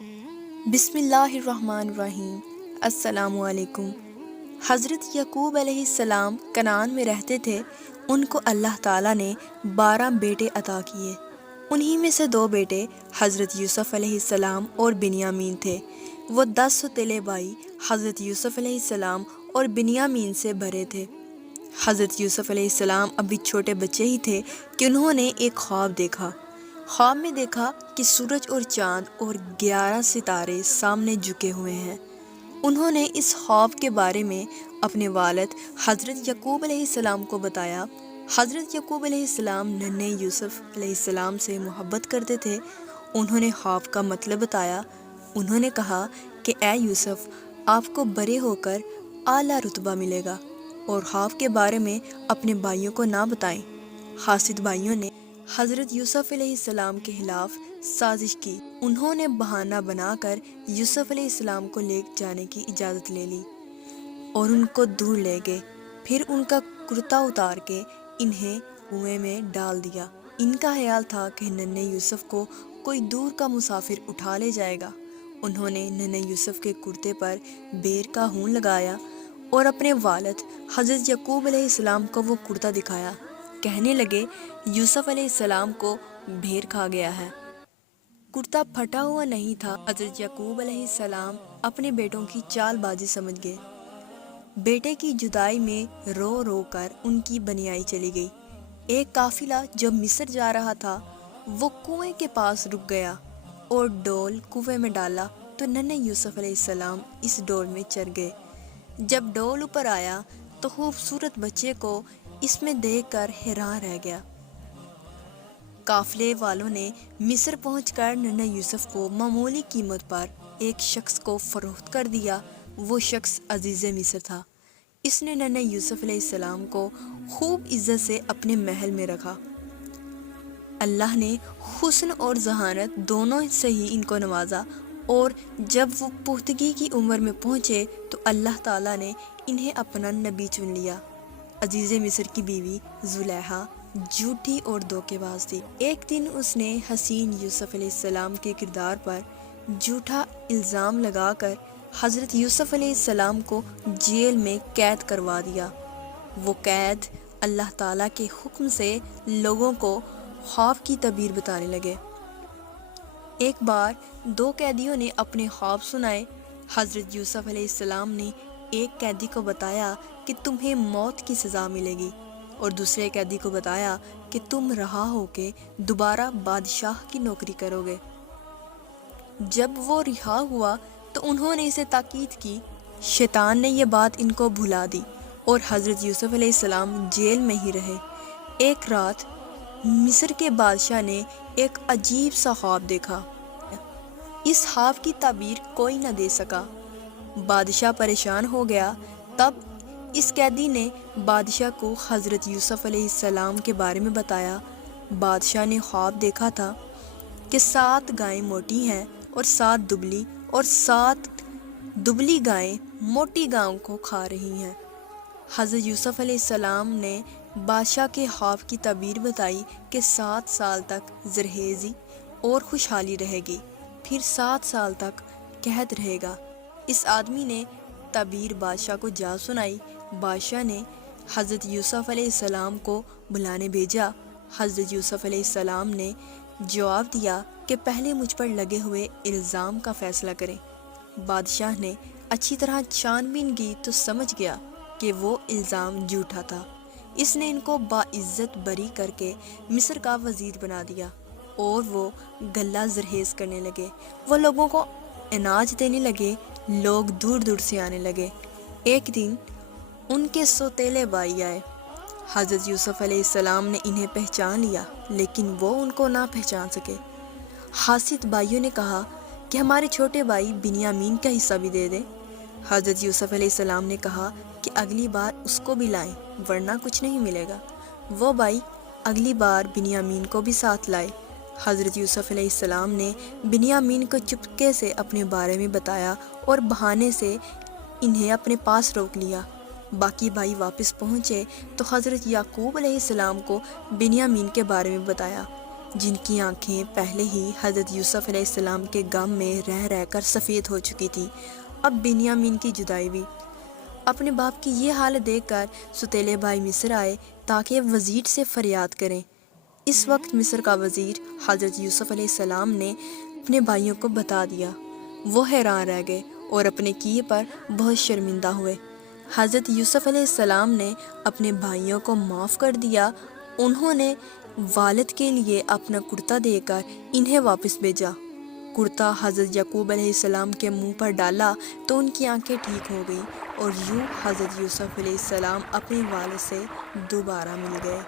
بسم اللہ الرحمن الرحیم۔ السلام علیکم۔ حضرت یعقوب علیہ السلام کنعان میں رہتے تھے۔ ان کو اللہ تعالیٰ نے 12 بیٹے عطا کیے۔ انہی میں سے 2 بیٹے حضرت یوسف علیہ السلام اور بنیامین تھے۔ وہ 10 سوتیلے بھائی حضرت یوسف علیہ السلام اور بنیامین سے بھرے تھے۔ حضرت یوسف علیہ السلام ابھی چھوٹے بچے ہی تھے کہ انہوں نے ایک خواب دیکھا۔ خواب میں دیکھا کہ سورج اور چاند اور 11 ستارے سامنے جھکے ہوئے ہیں۔ انہوں نے اس خواب کے بارے میں اپنے والد حضرت یعقوب علیہ السلام کو بتایا۔ حضرت یعقوب علیہ السلام ننھے یوسف علیہ السلام سے محبت کرتے تھے۔ انہوں نے خواب کا مطلب بتایا۔ انہوں نے کہا کہ اے یوسف، آپ کو بڑے ہو کر اعلیٰ رتبہ ملے گا، اور خواب کے بارے میں اپنے بھائیوں کو نہ بتائیں۔ حاسد بھائیوں نے حضرت یوسف علیہ السلام کے خلاف سازش کی۔ انہوں نے بہانہ بنا کر یوسف علیہ السلام کو لے جانے کی اجازت لے لی اور ان کو دور لے گئے۔ پھر ان کا کرتا اتار کے انہیں کنویں میں ڈال دیا۔ ان کا خیال تھا کہ ننھے یوسف کو کوئی دور کا مسافر اٹھا لے جائے گا۔ انہوں نے ننھے یوسف کے کرتے پر بیر کا خون لگایا اور اپنے والد حضرت یعقوب علیہ السلام کو وہ کرتا دکھایا۔ کہنے لگے، یوسف علیہ السلام کو بھیر کھا گیا ہے۔ کرتا پھٹا ہوا نہیں تھا۔ حضرت یعقوب علیہ السلام اپنے بیٹوں کی چال بازی سمجھ گئے۔ بیٹے کی جدائی میں رو رو کر ان کی بنیائی چلی گئی۔ ایک قافلہ جو مصر جا رہا تھا وہ کنویں کے پاس رک گیا اور ڈول کنویں میں ڈالا تو ننھے یوسف علیہ السلام اس ڈول میں چڑھ گئے۔ جب ڈول اوپر آیا تو خوبصورت بچے کو اس میں دیکھ کر حیران رہ گیا۔ قافلے والوں نے مصر پہنچ کر ننھے یوسف کو معمولی قیمت پر ایک شخص کو فروخت کر دیا۔ وہ شخص عزیز مصر تھا۔ اس نے ننھے یوسف علیہ السلام کو خوب عزت سے اپنے محل میں رکھا۔ اللہ نے حسن اور ذہانت دونوں سے ہی ان کو نوازا، اور جب وہ پختگی کی عمر میں پہنچے تو اللہ تعالیٰ نے انہیں اپنا نبی چن لیا۔ عزیز مصر کی بیوی زلیخا جھوٹی اور دھوکے باز تھی۔ ایک دن اس نے حسین یوسف علیہ السلام کے کردار پر جھوٹا الزام لگا کر حضرت یوسف علیہ السلام کو جیل میں قید کروا دیا۔ وہ قید اللہ تعالیٰ کے حکم سے لوگوں کو خواب کی تعبیر بتانے لگے۔ ایک بار 2 قیدیوں نے اپنے خواب سنائے۔ حضرت یوسف علیہ السلام نے ایک قیدی کو بتایا کہ تمہیں موت کی سزا ملے گی، اور دوسرے قیدی کو بتایا کہ تم رہا ہو کے دوبارہ بادشاہ کی نوکری کرو گے۔ جب وہ رہا ہوا تو انہوں نے اسے تاکید کی۔ شیطان نے یہ بات ان کو بھلا دی اور حضرت یوسف علیہ السلام جیل میں ہی رہے۔ ایک رات مصر کے بادشاہ نے ایک عجیب سا خواب دیکھا۔ اس خواب کی تعبیر کوئی نہ دے سکا۔ بادشاہ پریشان ہو گیا۔ تب اس قیدی نے بادشاہ کو حضرت یوسف علیہ السلام کے بارے میں بتایا۔ بادشاہ نے خواب دیکھا تھا کہ 7 گائیں موٹی ہیں اور 7 دبلی، اور 7 دبلی گائیں موٹی گاؤں کو کھا رہی ہیں۔ حضرت یوسف علیہ السلام نے بادشاہ کے خواب کی تعبیر بتائی کہ 7 سال تک زرخیزی اور خوشحالی رہے گی، پھر 7 سال تک قحط رہے گا۔ اس آدمی نے تعبیر بادشاہ کو جا سنائی۔ بادشاہ نے حضرت یوسف علیہ السلام کو بلانے بھیجا۔ حضرت یوسف علیہ السلام نے جواب دیا کہ پہلے مجھ پر لگے ہوئے الزام کا فیصلہ کریں۔ بادشاہ نے اچھی طرح چھان بین کی تو سمجھ گیا کہ وہ الزام جھوٹا تھا۔ اس نے ان کو باعزت بری کر کے مصر کا وزیر بنا دیا، اور وہ غلہ زرخیز کرنے لگے۔ وہ لوگوں کو اناج دینے لگے۔ لوگ دور دور سے آنے لگے۔ ایک دن ان کے سوتیلے بھائی آئے۔ حضرت یوسف علیہ السلام نے انہیں پہچان لیا، لیکن وہ ان کو نہ پہچان سکے۔ حاسد بھائیوں نے کہا کہ ہمارے چھوٹے بھائی بنیامین کا حصہ بھی دے دیں۔ حضرت یوسف علیہ السلام نے کہا کہ اگلی بار اس کو بھی لائیں، ورنہ کچھ نہیں ملے گا۔ وہ بھائی اگلی بار بنیامین کو بھی ساتھ لائے۔ حضرت یوسف علیہ السلام نے بنیامین کو چپکے سے اپنے بارے میں بتایا اور بہانے سے انہیں اپنے پاس روک لیا۔ باقی بھائی واپس پہنچے تو حضرت یعقوب علیہ السلام کو بنیامین کے بارے میں بتایا۔ جن کی آنکھیں پہلے ہی حضرت یوسف علیہ السلام کے غم میں رہ رہ کر سفید ہو چکی تھی، اب بنیامین کی جدائی بھی۔ اپنے باپ کی یہ حالت دیکھ کر ستیلے بھائی مصر آئے تاکہ وزیر سے فریاد کریں۔ اس وقت مصر کا وزیر حضرت یوسف علیہ السلام نے اپنے بھائیوں کو بتا دیا۔ وہ حیران رہ گئے اور اپنے کیے پر بہت شرمندہ ہوئے۔ حضرت یوسف علیہ السلام نے اپنے بھائیوں کو معاف کر دیا۔ انہوں نے والد کے لیے اپنا کرتا دے کر انہیں واپس بھیجا۔ کرتا حضرت یعقوب علیہ السلام کے منہ پر ڈالا تو ان کی آنکھیں ٹھیک ہو گئیں اور یوں حضرت یوسف علیہ السلام اپنے والد سے دوبارہ مل گئے۔